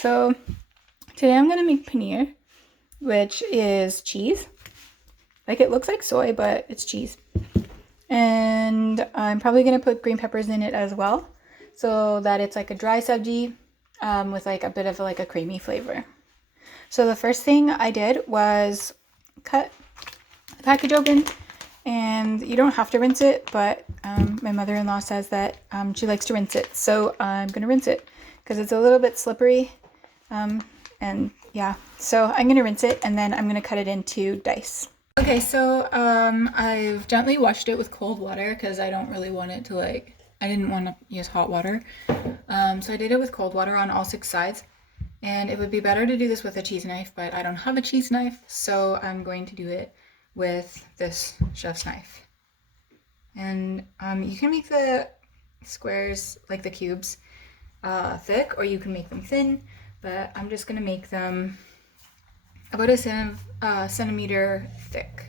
So today I'm gonna make paneer, which is cheese. Like it looks like soy, but it's cheese. And I'm probably gonna put green peppers in it as well, so that it's like a dry sabji with like a bit of like a creamy flavor. So the first thing I did was cut the package open, and you don't have to rinse it, but my mother-in-law says that she likes to rinse it, so I'm gonna rinse it because it's a little bit slippery. And yeah, so I'm gonna rinse it and then I'm gonna cut it into dice. Okay, so I've gently washed it with cold water because I don't really want it to I didn't want to use hot water. So I did it with cold water on all 6 sides. And it would be better to do this with a cheese knife, but I don't have a cheese knife, so I'm going to do it with this chef's knife. And you can make the squares, like the cubes, thick, or you can make them thin, but I'm just gonna make them about a centimeter thick.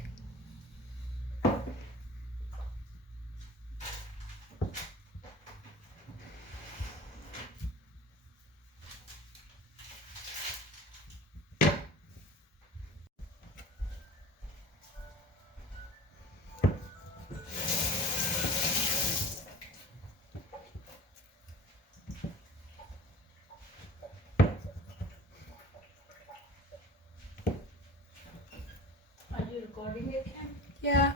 Are you recording it, Kim? Yeah.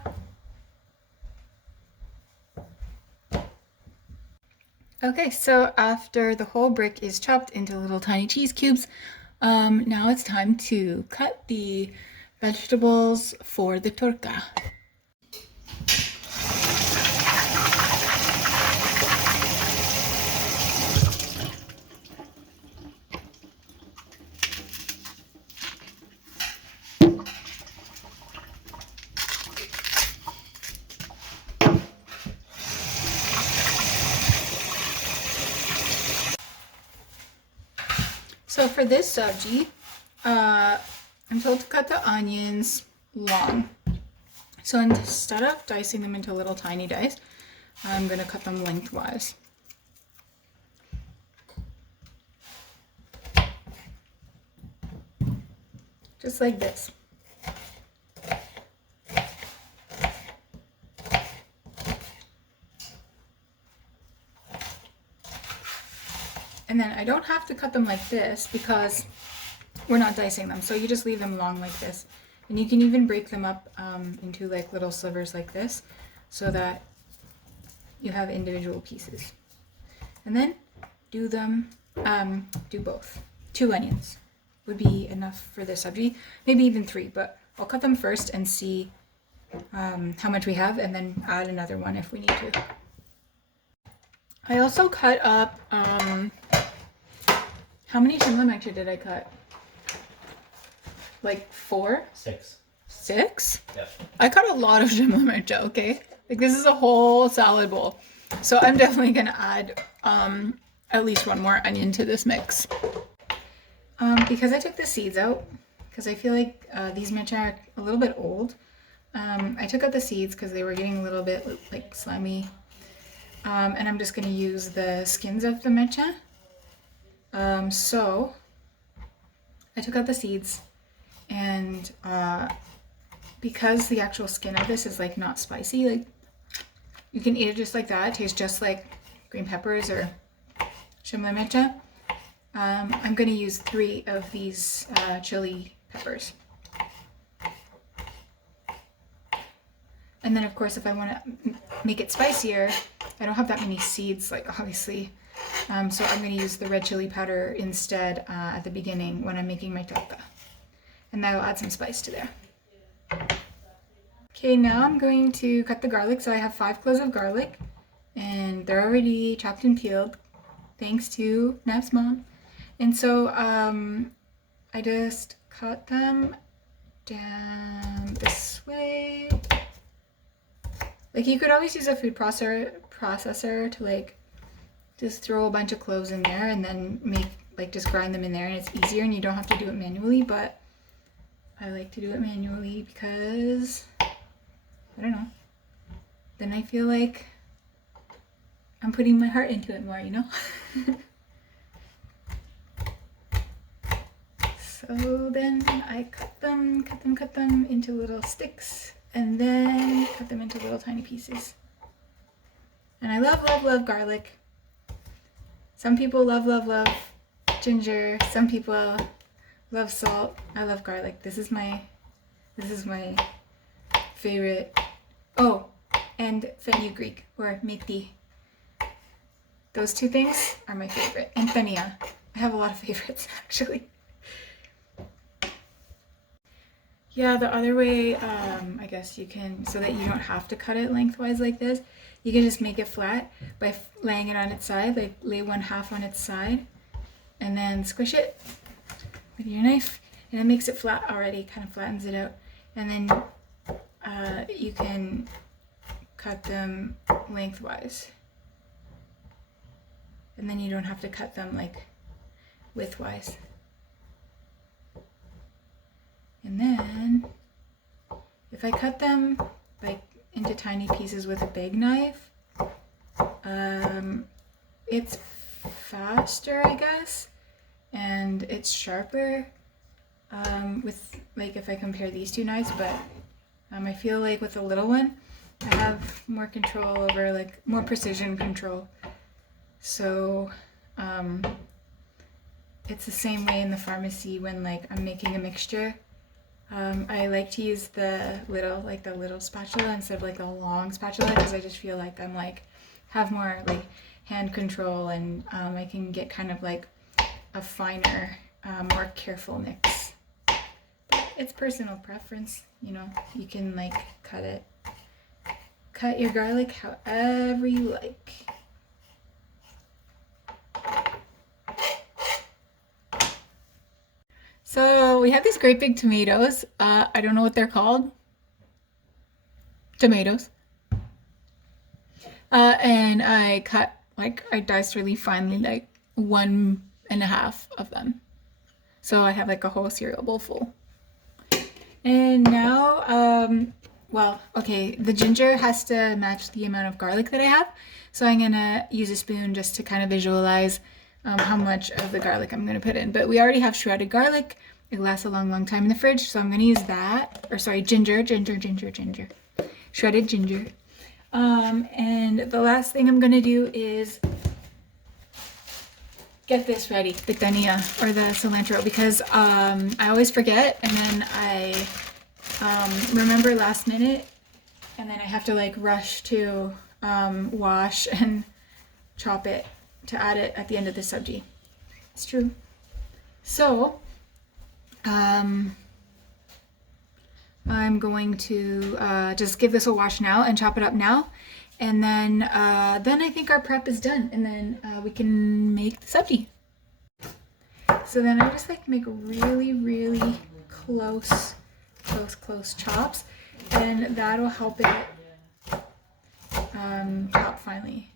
Okay, so after the whole brick is chopped into little tiny cheese cubes, now it's time to cut the vegetables for the torta. So for this sabji, I'm told to cut the onions long. So instead of dicing them into little tiny dice, I'm going to cut them lengthwise. Just like this. And then I don't have to cut them like this because we're not dicing them. So you just leave them long like this. And you can even break them up into like little slivers like this so that you have individual pieces. And then do them, do both. 2 onions would be enough for this sabji. Maybe even 3, but I'll cut them first and see how much we have and then add another one if we need to. I also cut up, how many shimla mirchi did I cut? Like 4? 6. 6? Yeah. I cut a lot of shimla mirchi, okay? Like this is a whole salad bowl. So I'm definitely gonna add at least 1 more onion to this mix. Because I took the seeds out, because I feel like these mirchi are a little bit old. I took out the seeds because they were getting a little bit like slimy. And I'm just gonna use the skins of the mirchi. So I took out the seeds, and because the actual skin of this is like not spicy, like you can eat it just like that. It tastes just like green peppers or shimla mirchi. I'm going to use 3 of these chili peppers. And then of course if I want to make it spicier, I don't have that many seeds, like obviously. So I'm going to use the red chili powder instead at the beginning when I'm making my torta. And that'll add some spice to there. Okay, now I'm going to cut the garlic. So I have 5 cloves of garlic, and they're already chopped and peeled, thanks to Nap's mom. And so I just cut them down this way. Like you could always use a food processor to like just throw a bunch of cloves in there and then just grind them in there, and it's easier and you don't have to do it manually, but I like to do it manually because, I don't know, then I feel like I'm putting my heart into it more, you know? So then I cut them into little sticks and then cut them into little tiny pieces. And I love garlic. Some people love ginger. Some people love salt. I love garlic. This is my favorite. Oh, and fenugreek or methi. Those two things are my favorite. And dhania. I have a lot of favorites actually. Yeah, the other way, I guess you can, so that you don't have to cut it lengthwise like this, you can just make it flat by laying it on its side, like lay one half on its side and then squish it with your knife and it makes it flat already, kind of flattens it out. And then you can cut them lengthwise. And then you don't have to cut them like widthwise. And then if I cut them like into tiny pieces with a big knife, it's faster, I guess, and it's sharper with like if I compare these two knives, but I feel like with the little one I have more control over, like more precision control. So it's the same way in the pharmacy when like I'm making a mixture. I like to use the little spatula instead of like the long spatula because I just feel like I'm like have more like hand control and I can get kind of like a finer, more careful mix. But it's personal preference, you know. You can like cut your garlic however you like. So we have these great big tomatoes. I don't know what they're called. Tomatoes. And I cut, like, I diced really finely, like 1.5 of them. So I have like a whole cereal bowl full. And now, well, okay, the ginger has to match the amount of garlic that I have. So I'm gonna use a spoon just to kind of visualize how much of the garlic I'm going to put in. But we already have shredded garlic. It lasts a long time in the fridge, so I'm going to use that. Or sorry, ginger. Shredded ginger. And the last thing I'm going to do is get this ready, the dhania or the cilantro, because I always forget and then I remember last minute and then I have to like rush to wash and chop it to add it at the end of the sabji. It's true. So I'm going to just give this a wash now and chop it up now, and then I think our prep is done, and then we can make the sabji. So then I just like make really close chops, and that'll help it chop finely.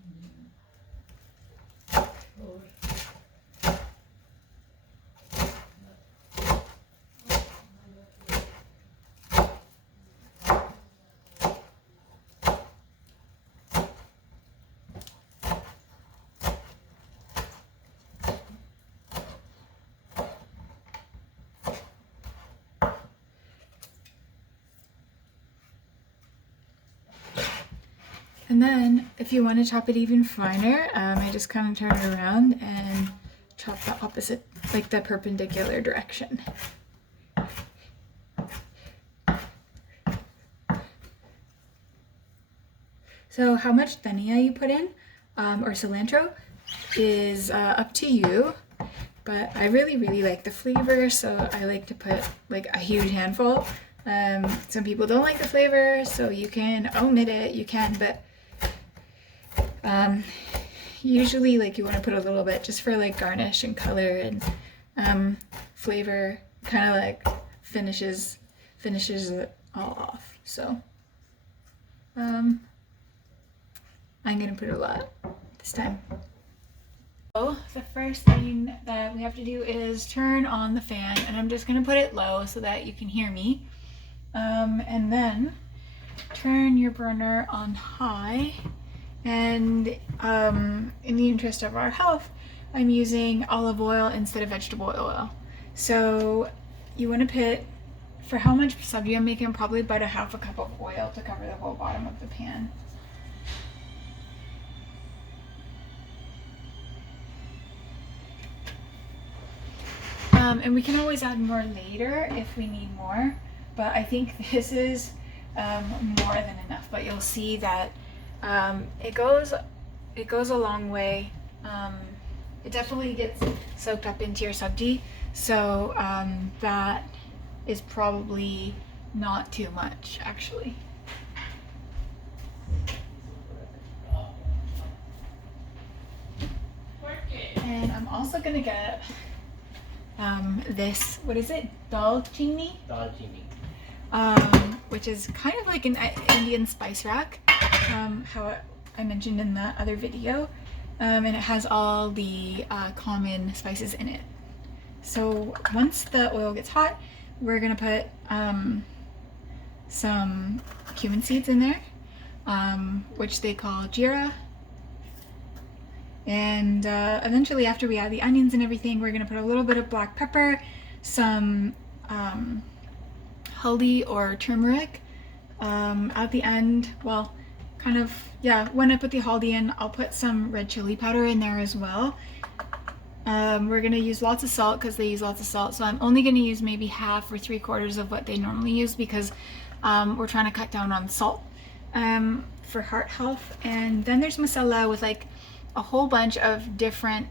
And then if you want to chop it even finer, I just kind of turn it around and chop the opposite, like the perpendicular direction. So how much dhania you put in, or cilantro, is up to you. But I really like the flavor, so I like to put like a huge handful. Some people don't like the flavor, so you can omit it, you can, but usually like you want to put a little bit just for like garnish and color and flavor, kind of like finishes it all off. So I'm gonna put a lot this time. So the first thing that we have to do is turn on the fan, and I'm just gonna put it low so that you can hear me, and then turn your burner on high. And in the interest of our health, I'm using olive oil instead of vegetable oil. So you want to put, for how much sabji I'm making, probably about a half a cup of oil to cover the whole bottom of the pan. And we can always add more later if we need more, but I think this is more than enough. But you'll see that it goes a long way. It definitely gets soaked up into your sabji, so that is probably not too much actually. And I'm also gonna get this, what is it? Dal chini? Dal chini. Which is kind of like an Indian spice rack, how I mentioned in the other video, and it has all the common spices in it. So once the oil gets hot, we're gonna put some cumin seeds in there, which they call jeera. And eventually, after we add the onions and everything, we're gonna put a little bit of black pepper, some haldi or turmeric at the end. Well, kind of, yeah, when I put the haldi in, I'll put some red chili powder in there as well. We're gonna use lots of salt because they use lots of salt, so I'm only gonna use maybe half or 3/4 of what they normally use because we're trying to cut down on salt for heart health. And then there's masala with like a whole bunch of different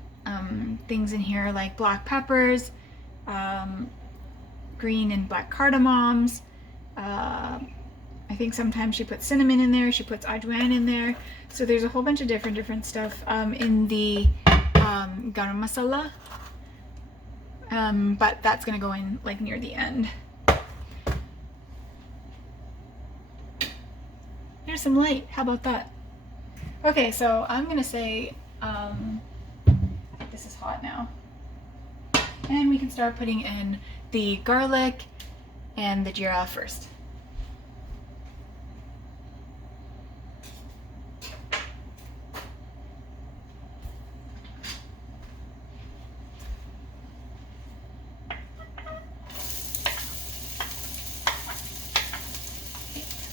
things in here, like black peppers, green and black cardamoms. I think sometimes she puts cinnamon in there, she puts ajwain in there. So there's a whole bunch of different stuff in the garam masala. But that's gonna go in like near the end. Here's some light, how about that? Okay, so I'm gonna say this is hot now. And we can start putting in the garlic and the jeera first.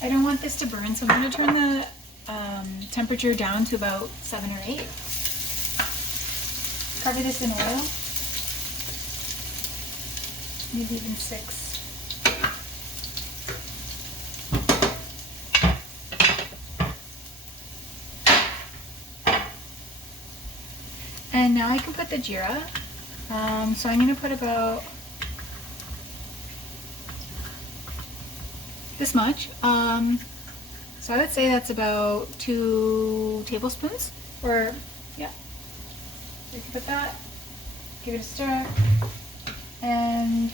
I don't want this to burn, so I'm going to turn the temperature down to about 7 or 8. Cover this in oil, maybe even 6. And now I can put the jeera. So I'm going to put about this much. So I would say that's about 2 tablespoons, or yeah. You can put that, give it a stir, and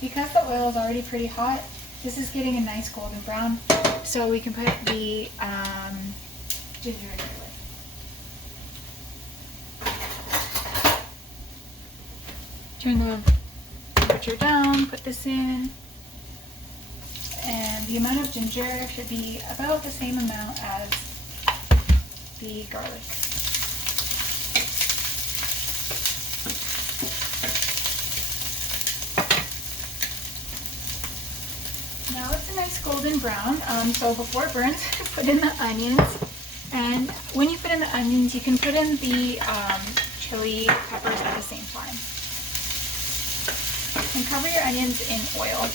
because the oil is already pretty hot, this is getting a nice golden brown, so we can put the ginger in it. Turn the temperature down, put this in. And the amount of ginger should be about the same amount as the garlic. Now it's a nice golden brown, so before it burns, put in the onions. And when you put in the onions, you can put in the chili peppers at the same time. And cover your onions in oil.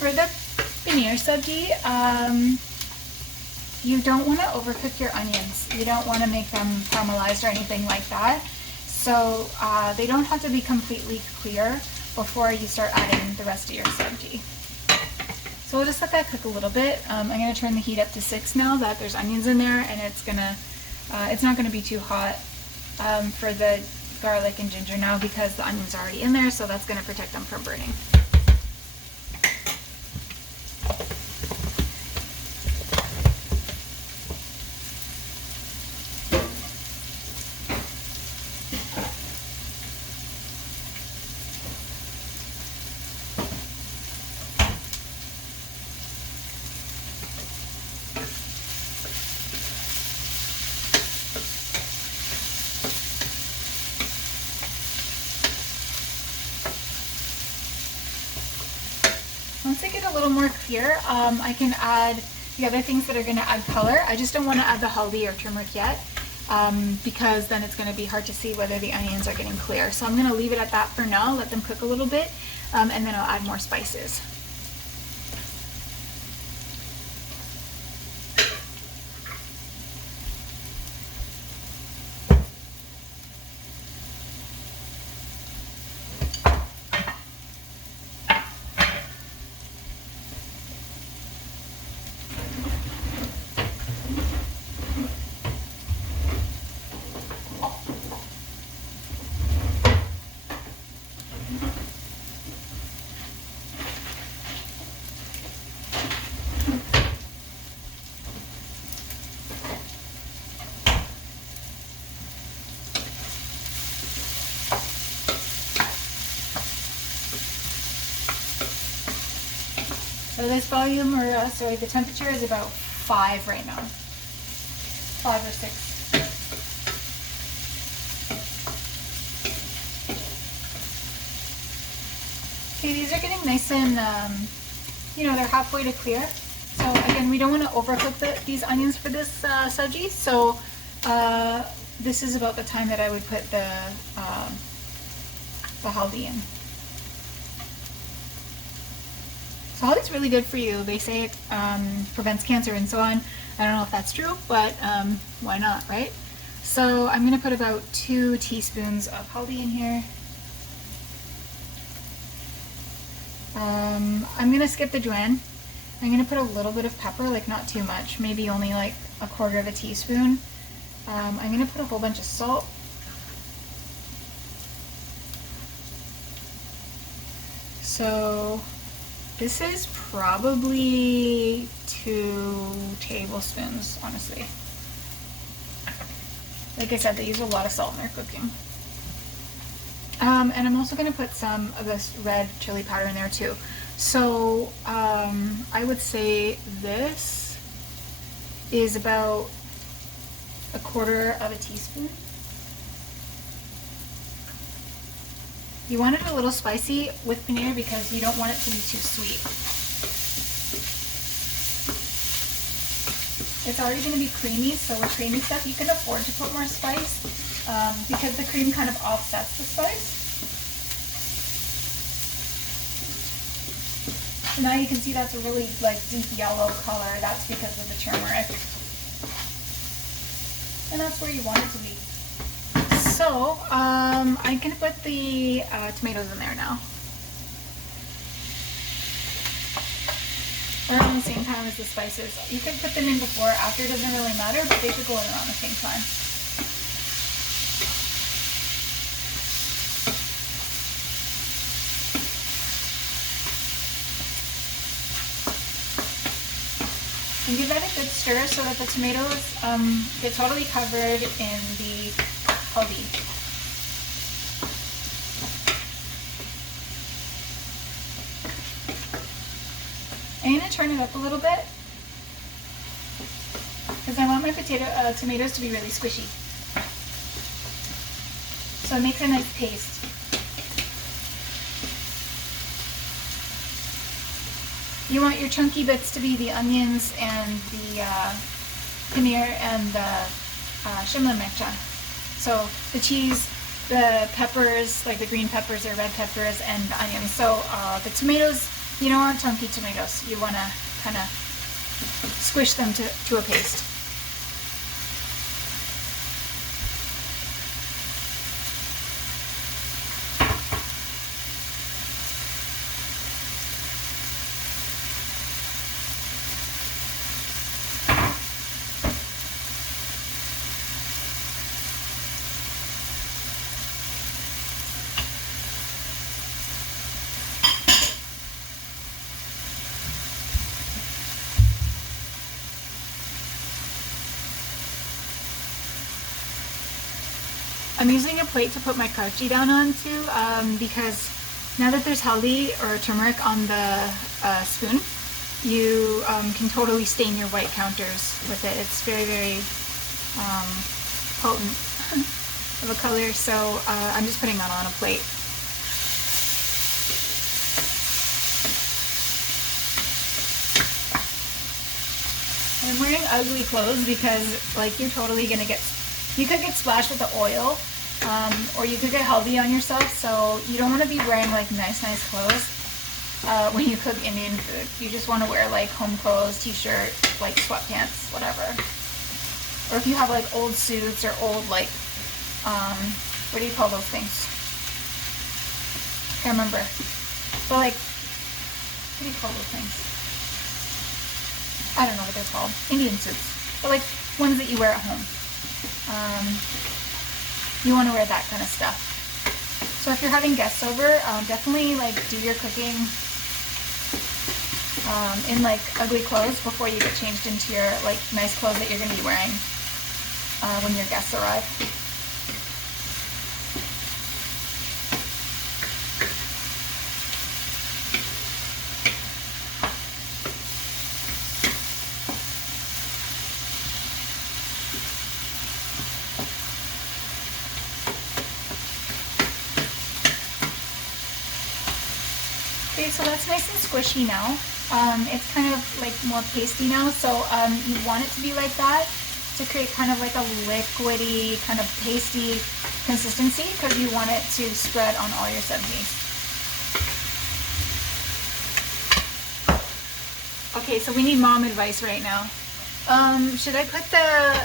For the paneer sabji, you don't want to overcook your onions. You don't want to make them caramelized or anything like that. So they don't have to be completely clear before you start adding the rest of your sabji. So we'll just let that cook a little bit. I'm going to turn the heat up to 6 now that there's onions in there, and it's not going to be too hot for the garlic and ginger now because the onions are already in there, so that's going to protect them from burning. little more clear, I can add the other things that are going to add color. I just don't want to add the haldi or turmeric yet, because then it's going to be hard to see whether the onions are getting clear. So I'm going to leave it at that for now, let them cook a little bit, and then I'll add more spices. So this volume, or sorry, the temperature is about 5 right now. 5 or 6. Okay, these are getting nice and, they're halfway to clear. So again, we don't want to overcook these onions for this sabji. So this is about the time that I would put the haldi in. So haldi's really good for you. They say it prevents cancer and so on. I don't know if that's true, but why not, right? So I'm going to put about 2 teaspoons of haldi in here. I'm going to skip the juan. I'm going to put a little bit of pepper, like not too much, maybe only like 1/4 of a teaspoon. I'm going to put a whole bunch of salt. So this is probably 2 tablespoons, honestly. Like I said, they use a lot of salt in their cooking. And I'm also going to put some of this red chili powder in there too. So I would say this is about 1/4 of a teaspoon. You want it a little spicy with paneer because you don't want it to be too sweet. It's already going to be creamy, so with creamy stuff you can afford to put more spice because the cream kind of offsets the spice. So now you can see that's a really deep yellow color. That's because of the turmeric. And that's where you want it to be. So I'm going to put the tomatoes in there now. Around the same time as the spices. You can put them in before or after, it doesn't really matter, but they should go in around the same time. And give that a good stir so that the tomatoes get totally covered in the haldi. I'm going to turn it up a little bit because I want my tomatoes to be really squishy. So it makes a nice paste. You want your chunky bits to be the onions and the paneer and the shimla mircha. So the cheese, the peppers, like the green peppers or red peppers, and the onions. So the tomatoes, you don't want chunky tomatoes. You want to kind of squish them to a paste. I'm using a plate to put my karchi down onto because now that there's haldi or turmeric on the spoon, you can totally stain your white counters with it. It's very, very potent of a color, so I'm just putting that on a plate. I'm wearing ugly clothes because like you could get splashed with the oil, or you could get healthy on yourself. So you don't want to be wearing like nice clothes when you cook Indian food. You just want to wear like home clothes, t-shirt, like sweatpants, whatever. Or if you have like old suits or old like, what do you call those things? Can't remember. But like, what do you call those things? I don't know what they're called. Indian suits. But like ones that you wear at home. You want to wear that kind of stuff. So if you're having guests over, definitely like do your cooking in like ugly clothes before you get changed into your like nice clothes that you're going to be wearing when your guests arrive. Okay, so that's nice and squishy now. It's kind of like more pasty now, so you want it to be like that to create kind of like a liquidy, kind of pasty consistency because you want it to spread on all your sabjis. Okay, so we need mom advice right now. Should I put the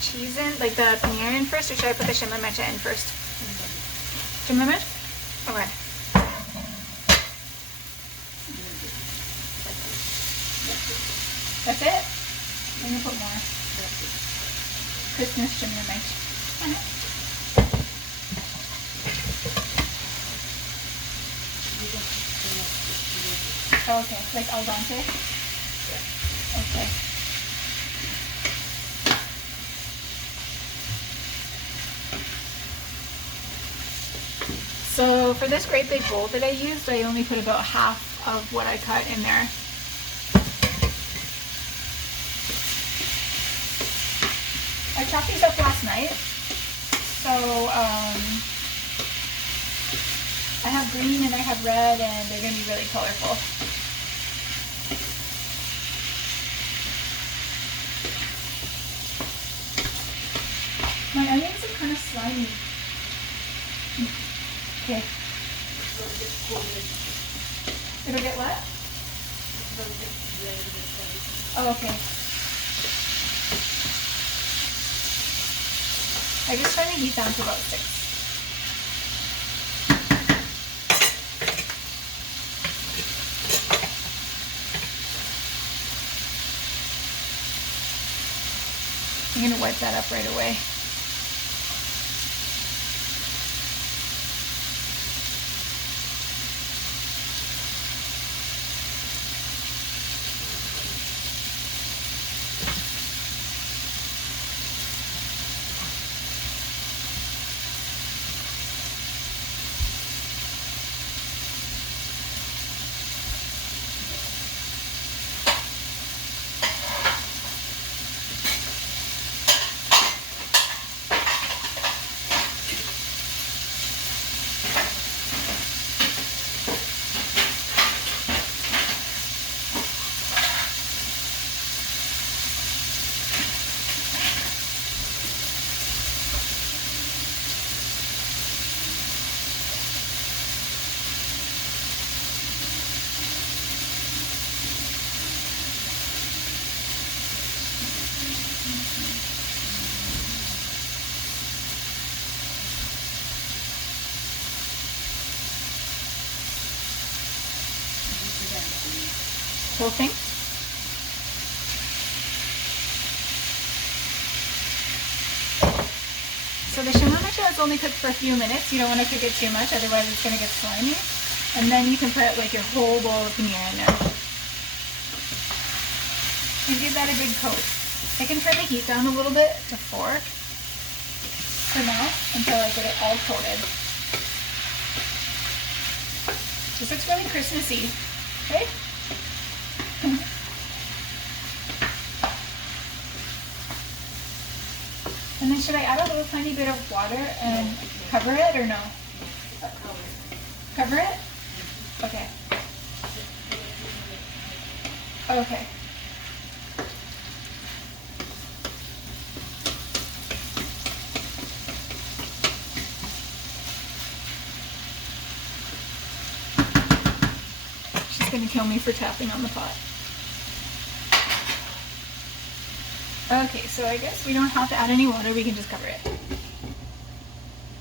cheese in, like the paneer in first, or should I put the shimla mircha in first? Shimla mirch? Okay. That's it? I'm gonna put more. Christmas shimla mirch. Oh, okay, like al dente? Okay. So for this great big bowl that I used, I only put about half of what I cut in there. I chopped these up last night, so I have green and I have red, and they're going to be really colorful. My onions are kind of slimy. Okay. It'll get what? Oh, okay. I just try to heat down to about 6. I'm going to wipe that up right away. Whole thing. So the shimla mircha is only cooked for a few minutes. You don't want to cook it too much, otherwise it's going to get slimy. And then you can put like your whole bowl of paneer in there. And give that a good coat. I can turn the heat down a little bit to 4 for now until I get it all coated. This looks really Christmassy, right? And then should I add a little tiny bit of water and cover it or no? Cover it? Okay. Okay. gonna kill me for tapping on the pot. Okay, so I guess we don't have to add any water, we can just cover it.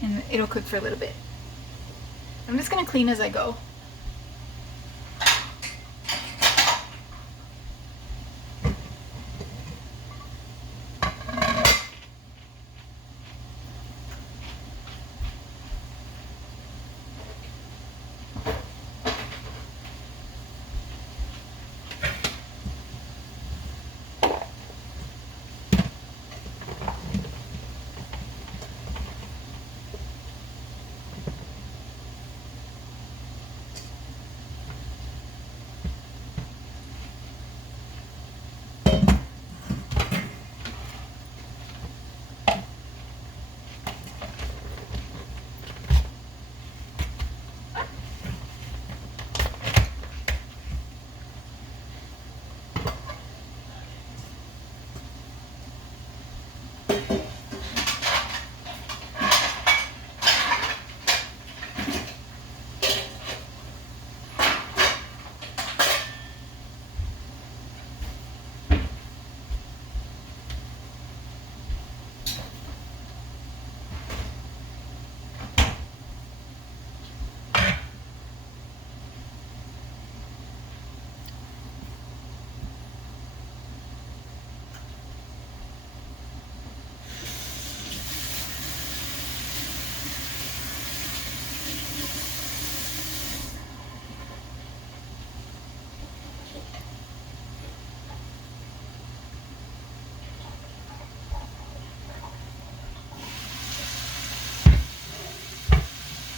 And it'll cook for a little bit. I'm just gonna clean as I go.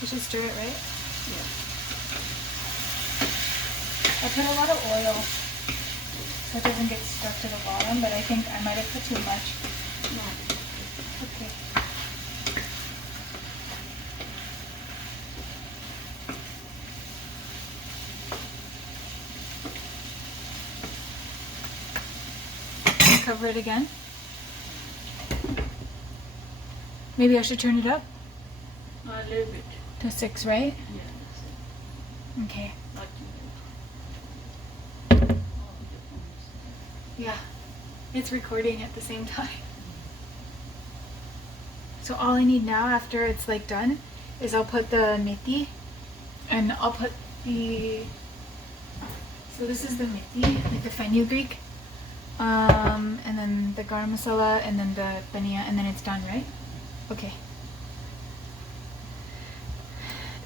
You should stir it, right? Yeah. I put a lot of oil so it doesn't get stuck to the bottom, but I think I might have put too much. No. Okay. Can you cover it again? Maybe I should turn it up A little bit. to 6, right? Yeah, that's it. Okay. Not too much. Yeah, it's recording at the same time. So all I need now after it's like done is I'll put the methi and I'll put the, so this is the methi, like the fenugreek, and then the garam masala and then the dhania and then it's done, right? Okay.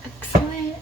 Excellent.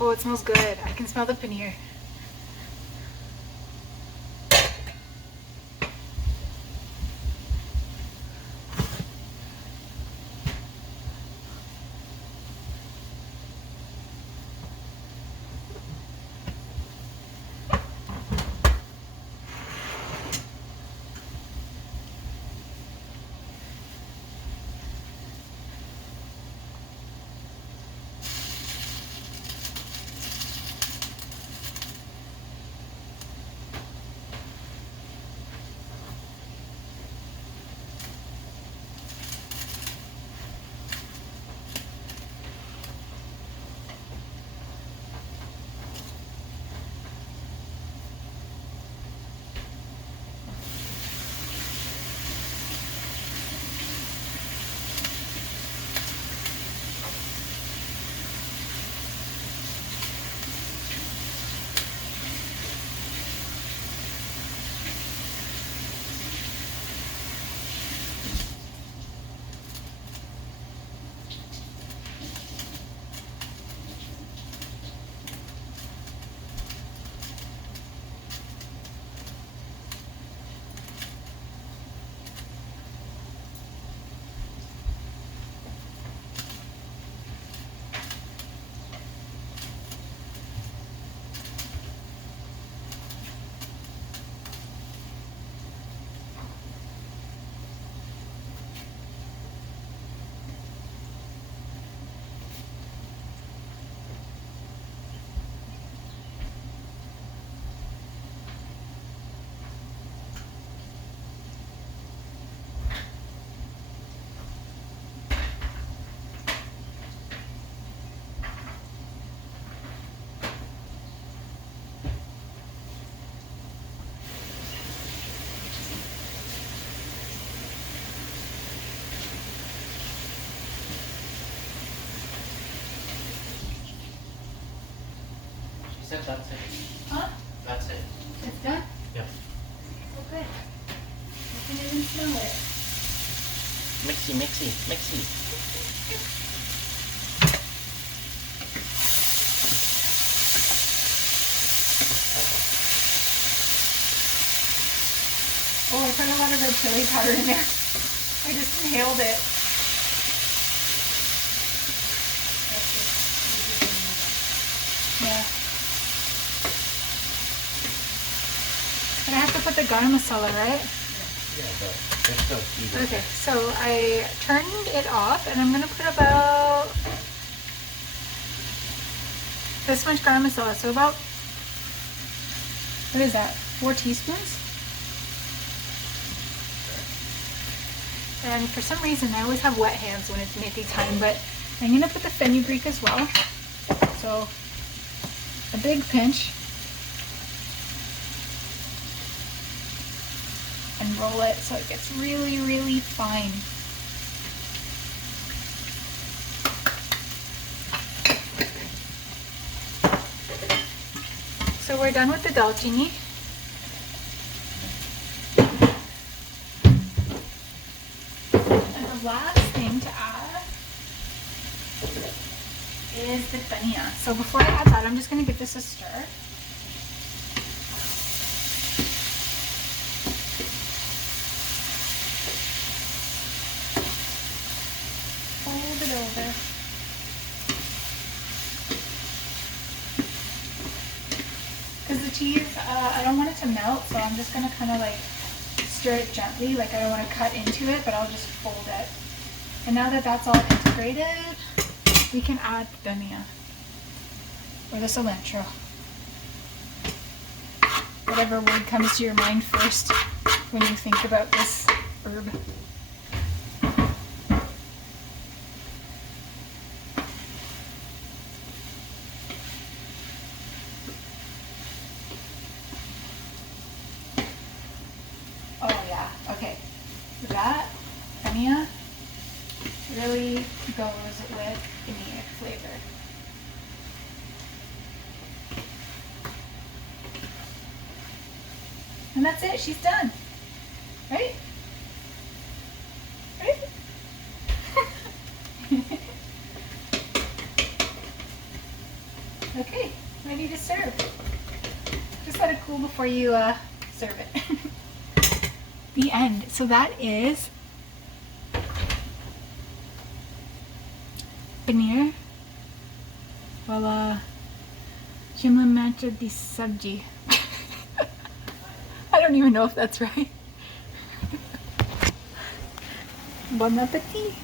Oh, it smells good. I can smell the paneer. said that's it. Huh? That's it. It's done? Yeah. Okay. I can even smell it. Mixy, mixy, mixy. Oh, I put a lot of red chili powder in there. I just inhaled it. Yeah. But I have to put the garam masala, right? Yeah, but there's still tea. Okay, so I turned it off and I'm gonna put about this much garam masala. So about, what is that? 4 teaspoons? And for some reason, I always have wet hands when it's meaty time, but I'm gonna put the fenugreek as well. So a big pinch. And roll it so it gets really, really fine. So we're done with the dalchini. And the last thing to add is the dhania. So before I add that, I'm just going to give this a stir. Fold it over. Because the cheese, I don't want it to melt, so I'm just going to kind of like stir it gently. Like I don't want to cut into it, but I'll just fold it. And now that that's all integrated, we can add the dhania or the cilantro. Whatever word comes to your mind first when you think about this herb. Oh yeah, okay. That dhania really goes with paneer flavor. And that's it, she's done. Right? Right? Okay, ready to serve. Just let it cool before you serve it. The end. So that is paneer wala shimla mirch di sabji. I don't even know if that's right. Bon appetit.